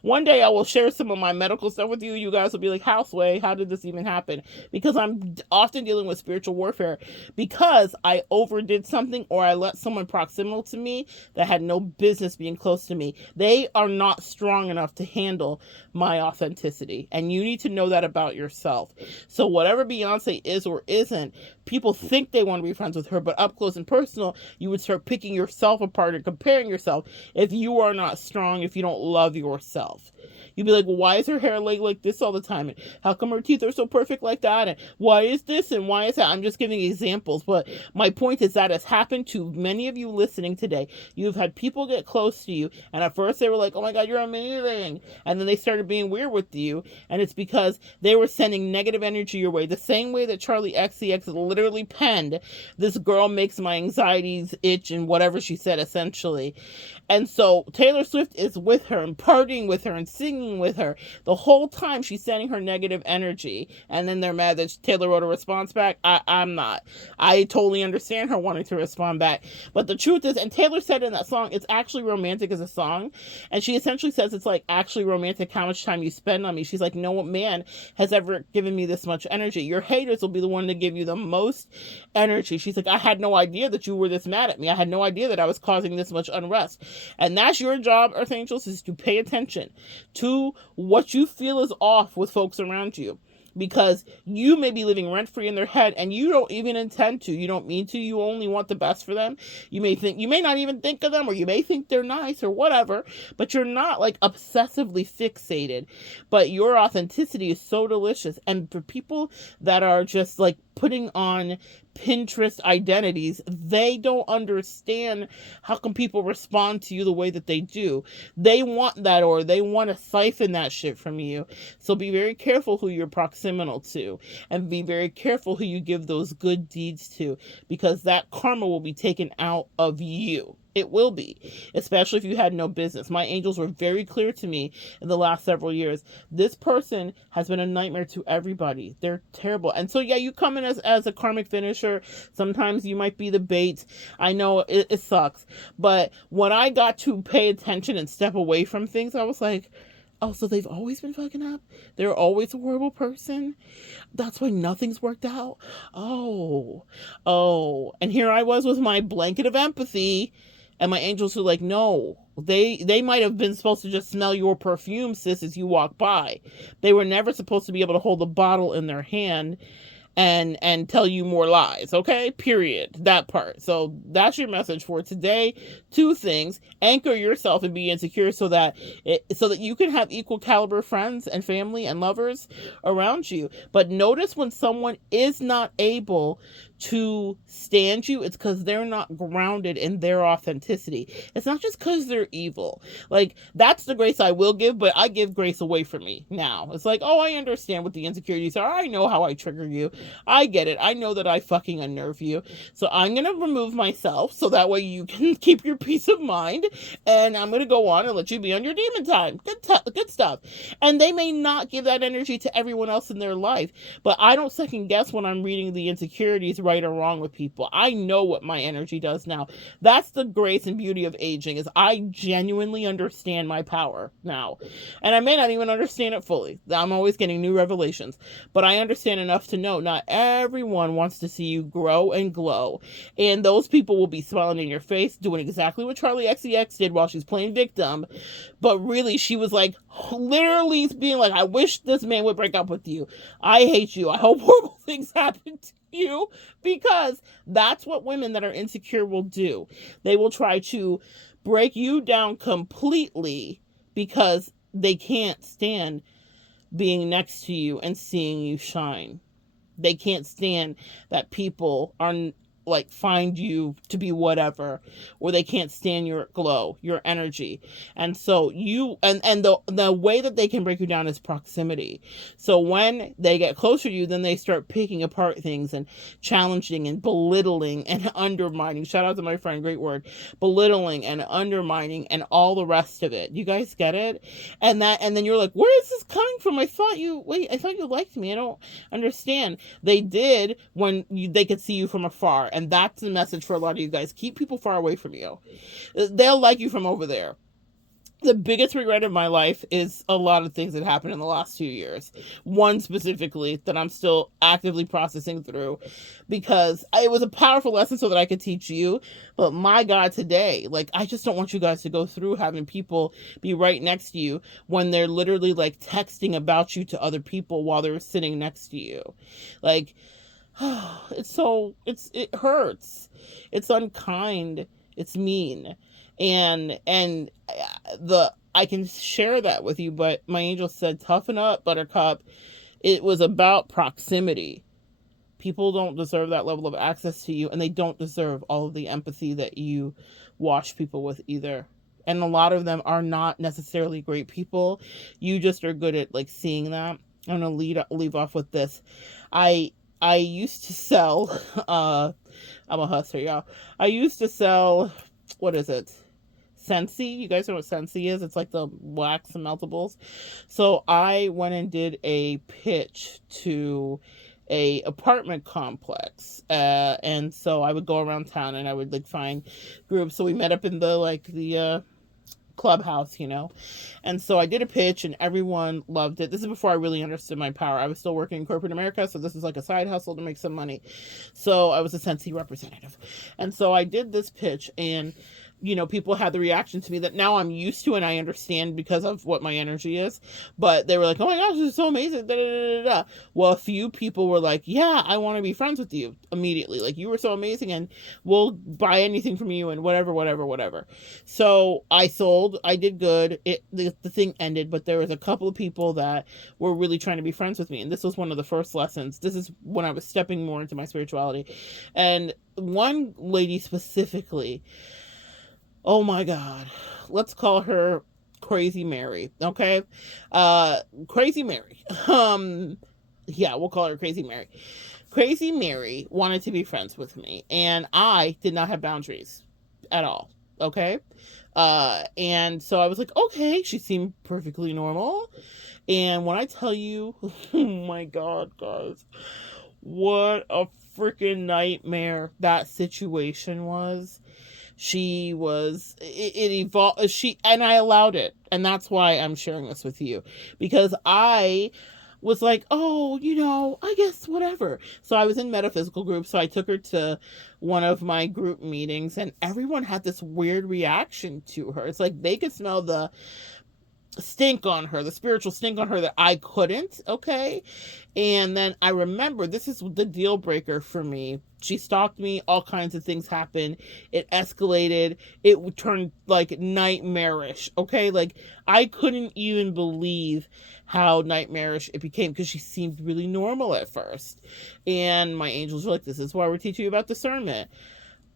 One day I will share some of my medical stuff with you. You guys will be like, Houseway, how did this even happen? Because I'm often dealing with spiritual warfare because I overdid something, or I let someone proximal to me that had no business being close to me. They are not strong enough to handle my authenticity, and you need to know that about yourself. So whatever Beyonce is or isn't, people think they want to be friends with her, but up close and personal, you would start picking yourself apart and comparing yourself if you are not strong, if you don't love yourself. You'd be like, well, why is her hair like this all the time? And how come her teeth are so perfect like that? And why is this and why is that? I'm just giving examples, but my point is that has happened to many of you listening today. You've had people get close to you, and at first they were like, oh my God, you're amazing. And then they started being weird with you, and it's because they were sending negative energy your way. The same way that Charlie XCX literally penned, this girl makes my anxieties itch, and whatever she said, essentially. And so Taylor Swift is with her and partying with her and singing with her. The whole time she's sending her negative energy. And then they're mad that Taylor wrote a response back. I'm not. I totally understand her wanting to respond back. But the truth is, and Taylor said in that song, it's actually romantic as a song. And she essentially says it's like actually romantic how much time you spend on me. She's like, no man has ever given me this much energy. Your haters will be the one to give you the most energy. She's like, I had no idea that you were this mad at me. I had no idea that I was causing this much unrest. And that's your job, Earth Angels, is to pay attention to what you feel is off with folks around you. Because you may be living rent-free in their head and you don't even intend to. You don't mean to. You only want the best for them. You may not even think of them, or you may think they're nice or whatever, but you're not like obsessively fixated. But your authenticity is so delicious. And for people that are just like putting on Pinterest identities, they don't understand how come people respond to you the way that they do. They want that, or they want to siphon that shit from you. So be very careful who you're proximal to, and be very careful who you give those good deeds to, because that karma will be taken out of you. It will be, especially if you had no business. My angels were very clear to me in the last several years. This person has been a nightmare to everybody. They're terrible. And so, yeah, you come in as a karmic finisher. Sometimes you might be the bait. I know it sucks. But when I got to pay attention and step away from things, I was like, oh, so they've always been fucking up? They're always a horrible person? That's why nothing's worked out? Oh. And here I was with my blanket of empathy. And my angels were like, no, they might have been supposed to just smell your perfume, sis, as you walk by. They were never supposed to be able to hold a bottle in their hand and tell you more lies, okay? Period. That part. So that's your message for today. 2 things. Anchor yourself and be insecure so that you can have equal caliber friends and family and lovers around you. But notice when someone is not able to stand you, it's because they're not grounded in their authenticity. It's not just because they're evil. Like, that's the grace I will give, but I give grace away from me now. It's like, oh, I understand what the insecurities are. I know how I trigger you. I get it. I know that I fucking unnerve you. So I'm going to remove myself so that way you can keep your peace of mind, and I'm going to go on and let you be on your demon time. Good stuff. And they may not give that energy to everyone else in their life, but I don't second guess when I'm reading the insecurities right or wrong with people. I know what my energy does now. That's the grace and beauty of aging, is I genuinely understand my power now. And I may not even understand it fully. I'm always getting new revelations, but I understand enough to know not everyone wants to see you grow and glow. And those people will be smiling in your face, doing exactly what Charlie XCX did while she's playing victim. But really, she was like, literally being like, I wish this man would break up with you. I hate you. I hope horrible things happen to you, because that's what women that are insecure will do. They will try to break you down completely because they can't stand being next to you and seeing you shine. They can't stand that people are like find you to be whatever, or they can't stand your glow, your energy. And so the way that they can break you down is proximity. So when they get closer to you, then they start picking apart things and challenging and belittling and undermining. Shout out to my friend, great word. Belittling and undermining and all the rest of it. You guys get it? And then you're like, where is this coming from? I thought you liked me. I don't understand. They did when they could see you from afar. And that's the message for a lot of you guys. Keep people far away from you. They'll like you from over there. The biggest regret of my life is a lot of things that happened in the last 2 years. One specifically that I'm still actively processing through, because it was a powerful lesson so that I could teach you. But my God, today, like, I just don't want you guys to go through having people be right next to you when they're literally like texting about you to other people while they're sitting next to you. Like, it hurts. It's unkind. It's mean. And the I can share that with you, but my angel said, toughen up, Buttercup. It was about proximity. People don't deserve that level of access to you, and they don't deserve all of the empathy that you wash people with either. And a lot of them are not necessarily great people. You just are good at like seeing that. I'm gonna leave off with this. I I used to sell I'm a hustler, y'all. I used to sell, what is it? Scentsy. You guys know what Scentsy is? It's like the wax and meltables. So I went and did a pitch to a apartment complex, and so I would go around town and I would like find groups. So we met up in the clubhouse, and so I did a pitch and everyone loved it. This is before I really understood my power. I was still working in corporate America, so this was like a side hustle to make some money. So I was a Scentsy representative, and so I did this pitch, and people had the reaction to me that now I'm used to and I understand because of what my energy is. But they were like, oh my gosh, this is so amazing. Da, da, da, da. Well, a few people were like, yeah, I want to be friends with you immediately. Like, you were so amazing and we'll buy anything from you and whatever, whatever, whatever. So I sold, I did good. The thing ended, but there was a couple of people that were really trying to be friends with me. And this was one of the first lessons. This is when I was stepping more into my spirituality. And one lady specifically, oh my God, let's call her Crazy Mary, okay? Crazy Mary. Yeah, we'll call her Crazy Mary. Crazy Mary wanted to be friends with me, and I did not have boundaries at all, okay? And so I was like, okay, she seemed perfectly normal. And when I tell you, oh my God, guys, what a freaking nightmare that situation was. It evolved, and I allowed it. And that's why I'm sharing this with you, because I was like, oh, I guess whatever. So I was in metaphysical group. So I took her to one of my group meetings and everyone had this weird reaction to her. It's like they could smell the stink on her, the spiritual stink on her that I couldn't. Okay. And then I remember, this is the deal breaker for me. She stalked me. All kinds of things happened. It escalated. It turned like nightmarish. Okay. Like I couldn't even believe how nightmarish it became because she seemed really normal at first. And my angels were like, this is why we're teaching you about discernment.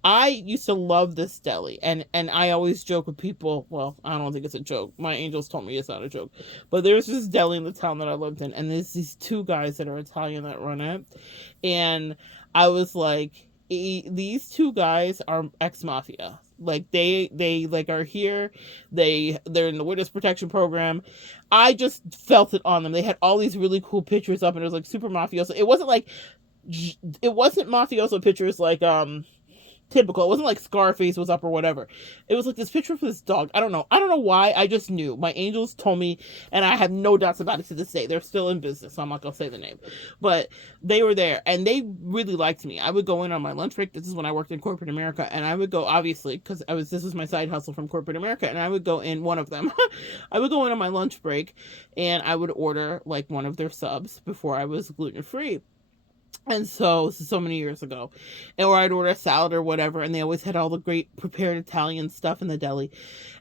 I used to love this deli, and I always joke with people, well, I don't think it's a joke. My angels told me it's not a joke. But there's this deli in the town that I lived in, and there's these two guys that are Italian that run it. And I was like, these two guys are ex-mafia. Like they like are here. They're in the witness protection program. I just felt it on them. They had all these really cool pictures up, and it was like super mafioso. It wasn't mafioso pictures like typical. It wasn't like Scarface was up or whatever. It was like this picture of this dog. I don't know why. I just knew. My angels told me, and I have no doubts about it to this day. They're still in business, so I'm not gonna say the name. But they were there, and they really liked me. I would go in on my lunch break. This is when I worked in corporate America, and I would go, obviously, because this was my side hustle from corporate America, and I would go in, one of them. I would go in on my lunch break, and I would order like one of their subs before I was gluten-free. And so, this is so many years ago. Or I'd order a salad or whatever, and they always had all the great prepared Italian stuff in the deli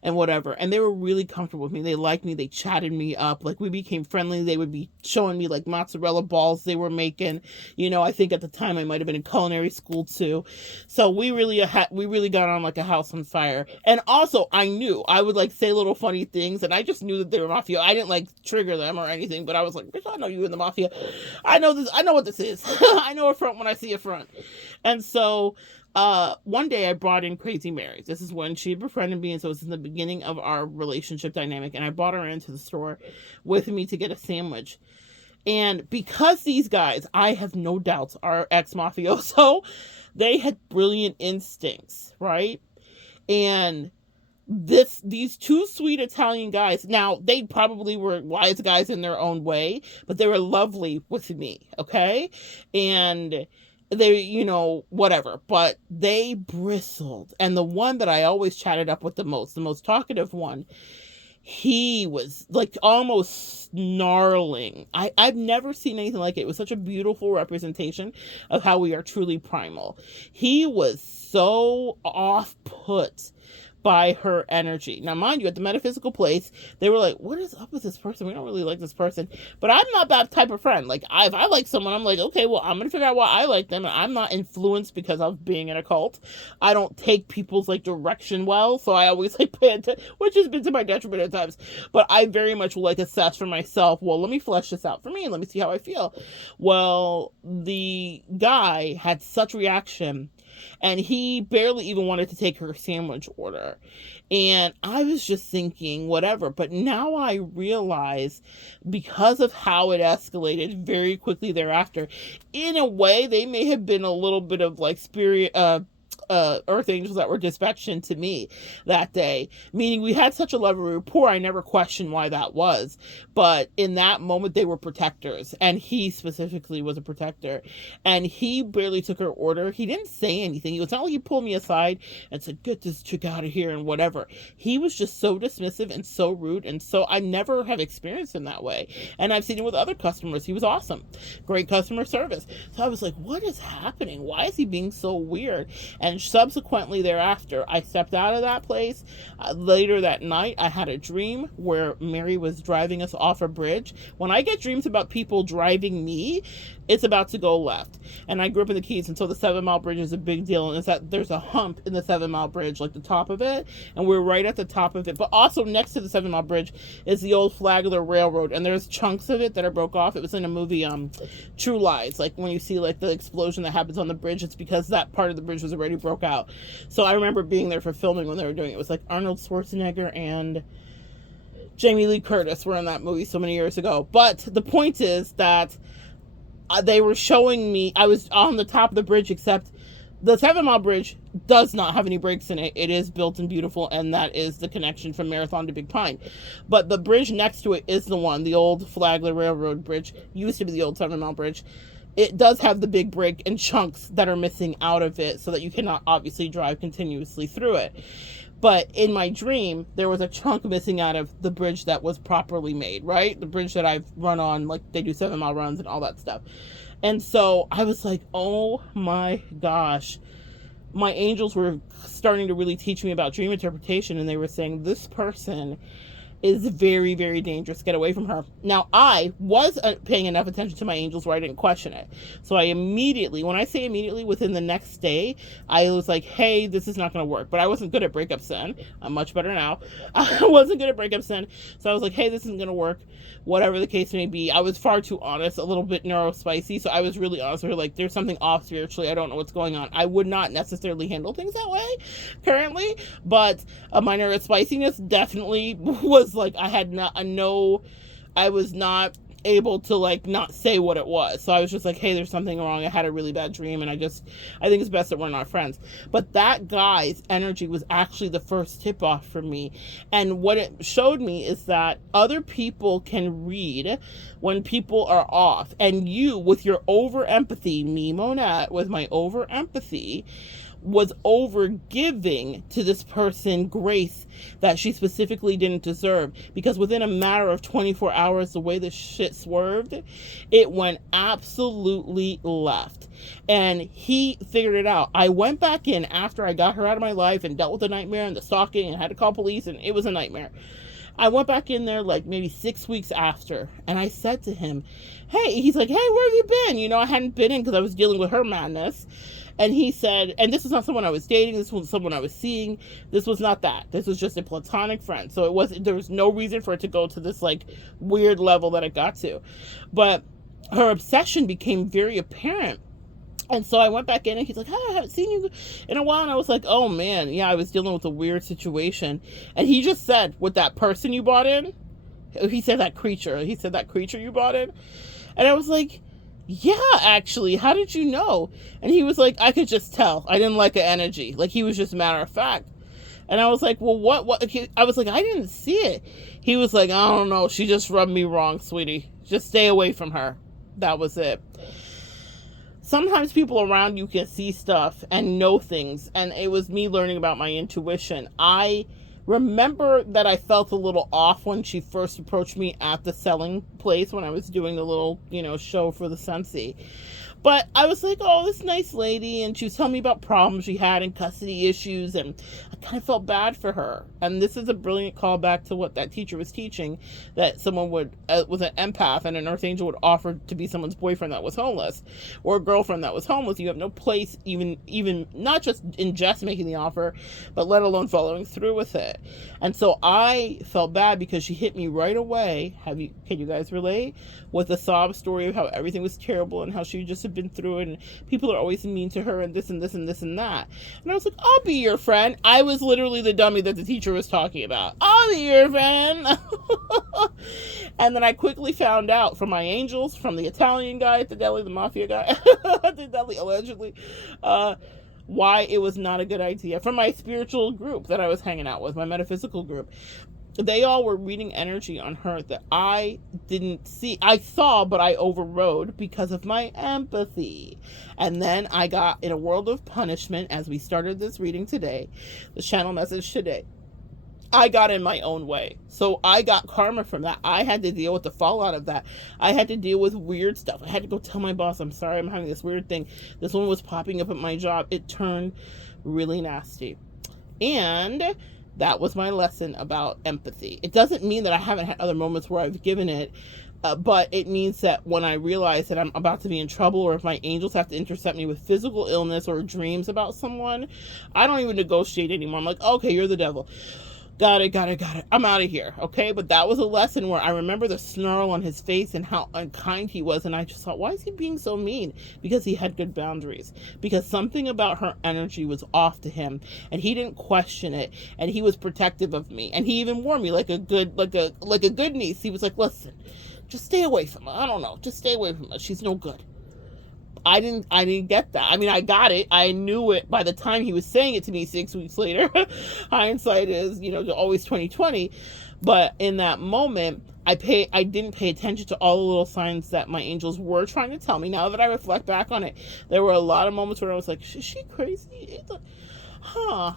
and whatever. And they were really comfortable with me. They liked me. They chatted me up. Like, we became friendly. They would be showing me, like, mozzarella balls they were making. I think at the time I might have been in culinary school, too. So, we really got on like a house on fire. And also, I knew. I would, like, say little funny things, and I just knew that they were mafia. I didn't, like, trigger them or anything, but I was like, bitch, I know you in the mafia. I know this. I know what this is. I know a front when I see a front. And so one day I brought in Crazy Mary. This is when she befriended me, and so it's in the beginning of our relationship dynamic, and I brought her into the store with me to get a sandwich. And because these guys, I have no doubts, are ex-mafioso, they had brilliant instincts, right? And these two sweet Italian guys, now they probably were wise guys in their own way, but they were lovely with me, okay? And they, whatever, but they bristled. And the one that I always chatted up with the most talkative one, he was like almost snarling. I've never seen anything like it. It was such a beautiful representation of how we are truly primal. He was so off put by her energy. Now, mind you, at the metaphysical place, they were like, what is up with this person? We don't really like this person. But I'm not that type of friend. Like, if I like someone, I'm like, okay, well, I'm going to figure out why I like them. And I'm not influenced because of being in a cult. I don't take people's, like, direction well. So I always, like, pay attention, which has been to my detriment at times. But I very much will, like, assess for myself, well, let me flesh this out for me. Let me see how I feel. Well, the guy had such reaction, and he barely even wanted to take her sandwich order. And I was just thinking, whatever. But now I realize, because of how it escalated very quickly thereafter, in a way, they may have been a little bit of like earth angels that were dispatched into me that day, meaning we had such a level of rapport. I never questioned why that was, but in that moment they were protectors, and he specifically was a protector, and he barely took her order. He didn't say anything. It was not like he pulled me aside and said, get this chick out of here and whatever. He was just so dismissive and so rude, and so I never have experienced him that way. And I've seen it with other customers. He was awesome, great customer service. So I was like, what is happening? Why is he being so weird? And subsequently thereafter, I stepped out of that place. Later that night, I had a dream where Mary was driving us off a bridge. When I get dreams about people driving me, it's about to go left. And I grew up in the Keys, and so the 7 Mile Bridge is a big deal. And it's that there's a hump in the 7 Mile Bridge, like the top of it, and we're right at the top of it. But also next to the 7 Mile Bridge is the old Flagler Railroad, and there's chunks of it that are broke off. It was in a movie, True Lies. Like when you see like the explosion that happens on the bridge, it's because that part of the bridge was already broke out. So I remember being there for filming when they were doing it. It was like Arnold Schwarzenegger and Jamie Lee Curtis were in that movie so many years ago. But the point is that they were showing me, I was on the top of the bridge, except the 7 Mile Bridge does not have any breaks in it. It is built and beautiful, and that is the connection from Marathon to Big Pine. But the bridge next to it is the one, the old Flagler Railroad Bridge, used to be the old 7 Mile Bridge. It does have the big break and chunks that are missing out of it so that you cannot obviously drive continuously through it. But in my dream, there was a chunk missing out of the bridge that was properly made, right? The bridge that I've run on, like they do 7 mile runs and all that stuff. And so I was like, oh my gosh. My angels were starting to really teach me about dream interpretation, and they were saying, this person is very, very dangerous. Get away from her. Now, I was paying enough attention to my angels where I didn't question it. So I immediately, when I say immediately, within the next day, I was like, hey, this is not going to work. But I wasn't good at breakups then. I'm much better now. I wasn't good at breakups then. So I was like, hey, this isn't going to work. Whatever the case may be. I was far too honest, a little bit neurospicy. So I was really honest with her, like, there's something off spiritually. I don't know what's going on. I would not necessarily handle things that way currently. But my neurospiciness definitely was like, I was not able to like not say what it was. So I was just like, hey, there's something wrong. I had a really bad dream, and I think it's best that we're not friends. But that guy's energy was actually the first tip off for me. And what it showed me is that other people can read when people are off. And you, with your over empathy, me, Monette, with my over empathy, was over giving to this person grace that she specifically didn't deserve, because within a matter of 24 hours, the way this shit swerved, it went absolutely left. And he figured it out. I went back in after I got her out of my life and dealt with the nightmare and the stalking and had to call police, and it was a nightmare. I went back in there like maybe 6 weeks after, and I said to him, hey, he's like, hey, where have you been? You know, I hadn't been in because I was dealing with her madness. And he said, and this was not someone I was dating, this was someone I was seeing, this was not that. This was just a platonic friend. So there was no reason for it to go to this like weird level that it got to. But her obsession became very apparent. And so I went back in, and he's like, hey, I haven't seen you in a while. And I was like, oh man, yeah, I was dealing with a weird situation. And he just said, with that person you bought in, he said that creature you bought in. And I was like, yeah, actually, how did you know? And he was like, I could just tell. I didn't like the energy. Like, he was just matter of fact. And I was like, well, what? I was like, I didn't see it. He was like, I don't know. She just rubbed me wrong, sweetie. Just stay away from her. That was it. Sometimes people around you can see stuff and know things. And it was me learning about my intuition. I remember that I felt a little off when she first approached me at the selling place when I was doing the little, show for the Sensi. But I was like, oh, this nice lady, and she was telling me about problems she had and custody issues, and I kind of felt bad for her. And this is a brilliant callback to what that teacher was teaching, that someone was an empath and an earth angel would offer to be someone's boyfriend that was homeless, or a girlfriend that was homeless. You have no place, even not just in just making the offer, but let alone following through with it. And so I felt bad because she hit me right away. Can you guys relate? With a sob story of how everything was terrible and how she just had been through it and people are always mean to her and this and this and this and that. And I was like, I'll be your friend. I was literally the dummy that the teacher was talking about. I'll be your friend. And then I quickly found out from my angels, from the Italian guy at the deli, the mafia guy at the deli, allegedly, why it was not a good idea. From my spiritual group that I was hanging out with, my metaphysical group. They all were reading energy on her that I didn't see. I saw, but I overrode because of my empathy. And then I got in a world of punishment as we started this reading today, the channel message today. I got in my own way. So I got karma from that. I had to deal with the fallout of that. I had to deal with weird stuff. I had to go tell my boss, I'm sorry, I'm having this weird thing. This one was popping up at my job. It turned really nasty. And that was my lesson about empathy. It doesn't mean that I haven't had other moments where I've given it, but it means that when I realize that I'm about to be in trouble, or if my angels have to intercept me with physical illness or dreams about someone, I don't even negotiate anymore. I'm like, okay, you're the devil. Got it. I'm out of here, okay? But that was a lesson where I remember the snarl on his face and how unkind he was, and I just thought, why is he being so mean? Because he had good boundaries. Because something about her energy was off to him, and he didn't question it, and he was protective of me. And he even warned me like a good niece. He was like, listen, just stay away from her. I don't know. Just stay away from her. She's no good. I didn't get that. I mean, I got it. I knew it by the time he was saying it to me 6 weeks later. Hindsight is, always 20/20. But in that moment, I didn't pay attention to all the little signs that my angels were trying to tell me. Now that I reflect back on it, there were a lot of moments where I was like, is she crazy? Huh.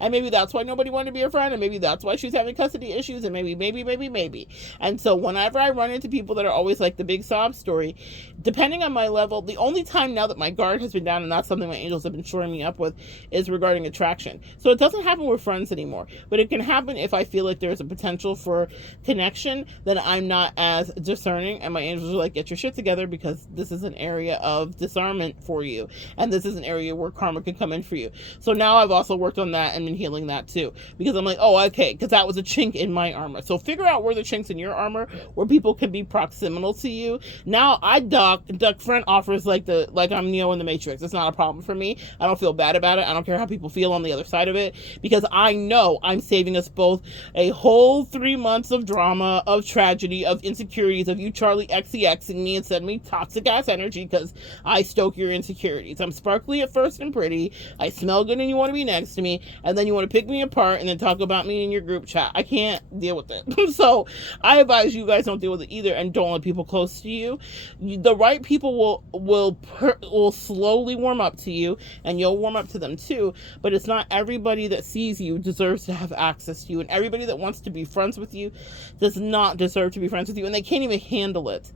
And maybe that's why nobody wanted to be her friend, and maybe that's why she's having custody issues, and maybe. And so whenever I run into people that are always like the big sob story, depending on my level, the only time now that my guard has been down, and that's something my angels have been shoring me up with, is regarding attraction. So it doesn't happen with friends anymore, but it can happen if I feel like there's a potential for connection, then I'm not as discerning, and my angels are like, get your shit together, because this is an area of disarmament for you, and this is an area where karma can come in for you. So now I've also worked on that and been healing that too, because I'm like, oh, okay, because that was a chink in my armor. So figure out where the chinks in your armor, where people can be proximal to you. Now I duck friend offers like I'm Neo in the Matrix. It's not a problem for me. I don't feel bad about it. I don't care how people feel on the other side of it, because I know I'm saving us both a whole 3 months of drama, of tragedy, of insecurities, of you Charlie XCXing me and sending me toxic ass energy because I stoke your insecurities. I'm sparkly at first and pretty. I smell good and you want to be next to me, and then you want to pick me apart and then talk about me in your group chat. I can't deal with it. So I advise you guys don't deal with it either, and don't let people close to you. The right people will slowly warm up to you, and you'll warm up to them too, but it's not everybody that sees you deserves to have access to you, and everybody that wants to be friends with you does not deserve to be friends with you, and they can't even handle it.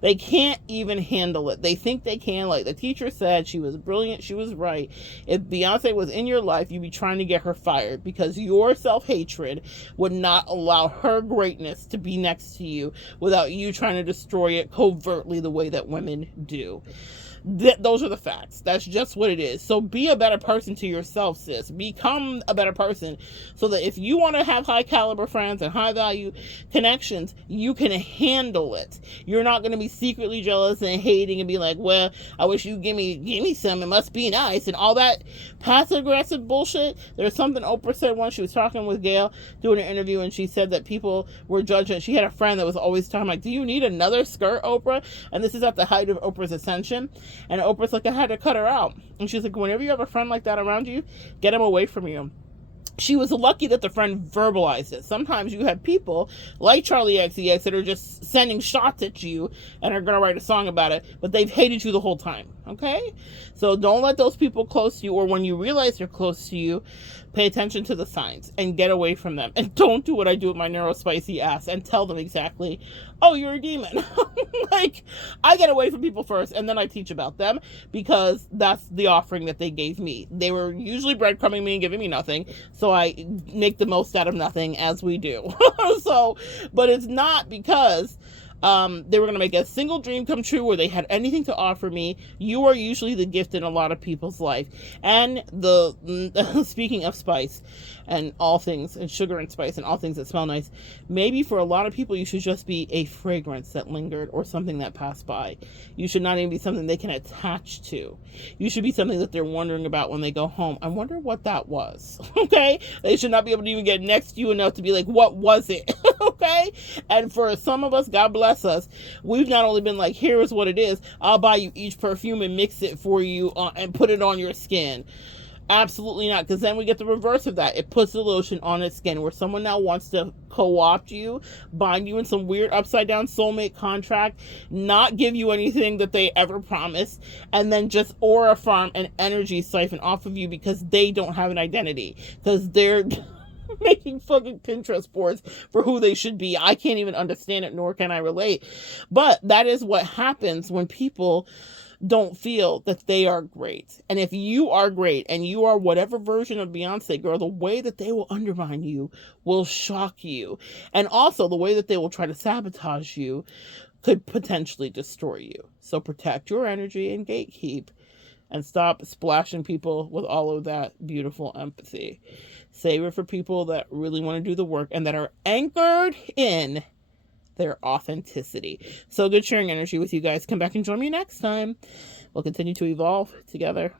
They can't even handle it. They think they can. Like the teacher said, she was brilliant, she was right. If Beyonce was in your life, you'd be trying to get her fired, because your self-hatred would not allow her greatness to be next to you without you trying to destroy it covertly the way that women do. Those are the facts. That's just what it is. So be a better person to yourself, sis. Become a better person, so that if you want to have high caliber friends and high value connections, you can handle it. You're not going to be secretly jealous and hating and be like, well, I wish you give me some, it must be nice, and all that passive aggressive bullshit. There's something Oprah said once. She was talking with Gail doing an interview, and she said that people were judging. She had a friend that was always talking like, do you need another skirt, Oprah? And this is at the height of Oprah's ascension. And Oprah's like, I had to cut her out. And she's like, whenever you have a friend like that around you, get him away from you. she was lucky that the friend verbalized it. Sometimes you have people like Charlie XCX that are just sending shots at you and are going to write a song about it, but they've hated you the whole time, okay? So don't let those people close to you, or when you realize they're close to you, pay attention to the signs and get away from them. And don't do what I do with my neurospicy ass and tell them exactly, oh, you're a demon. Like, I get away from people first, and then I teach about them, because that's the offering that they gave me. They were usually breadcrumbing me and giving me nothing, so I make the most out of nothing, as we do. So, but it's not because they were going to make a single dream come true or they had anything to offer me. You are usually the gift in a lot of people's life. And speaking of spice and all things, and sugar and spice and all things that smell nice, maybe for a lot of people you should just be a fragrance that lingered or something that passed by. You should not even be something they can attach to. You should be something that they're wondering about when they go home. I wonder what that was. Okay? They should not be able to even get next to you enough to be like, what was it? Okay? And for some of us, God bless us, we've not only been like, here is what it is, I'll buy you each perfume and mix it for you and put it on your skin. Absolutely not, because then we get the reverse of that. It puts the lotion on its skin, where someone now wants to co-opt you, bind you in some weird upside down soulmate contract, not give you anything that they ever promised, and then just aura farm and energy siphon off of you because they don't have an identity, because they're making fucking Pinterest boards for who they should be. I can't even understand it, nor can I relate. But that is what happens when people don't feel that they are great. And if you are great and you are whatever version of Beyonce, girl, the way that they will undermine you will shock you. And also the way that they will try to sabotage you could potentially destroy you. So protect your energy and gatekeep, and stop splashing people with all of that beautiful empathy. Save it for people that really want to do the work and that are anchored in their authenticity. So good sharing energy with you guys. Come back and join me next time. We'll continue to evolve together.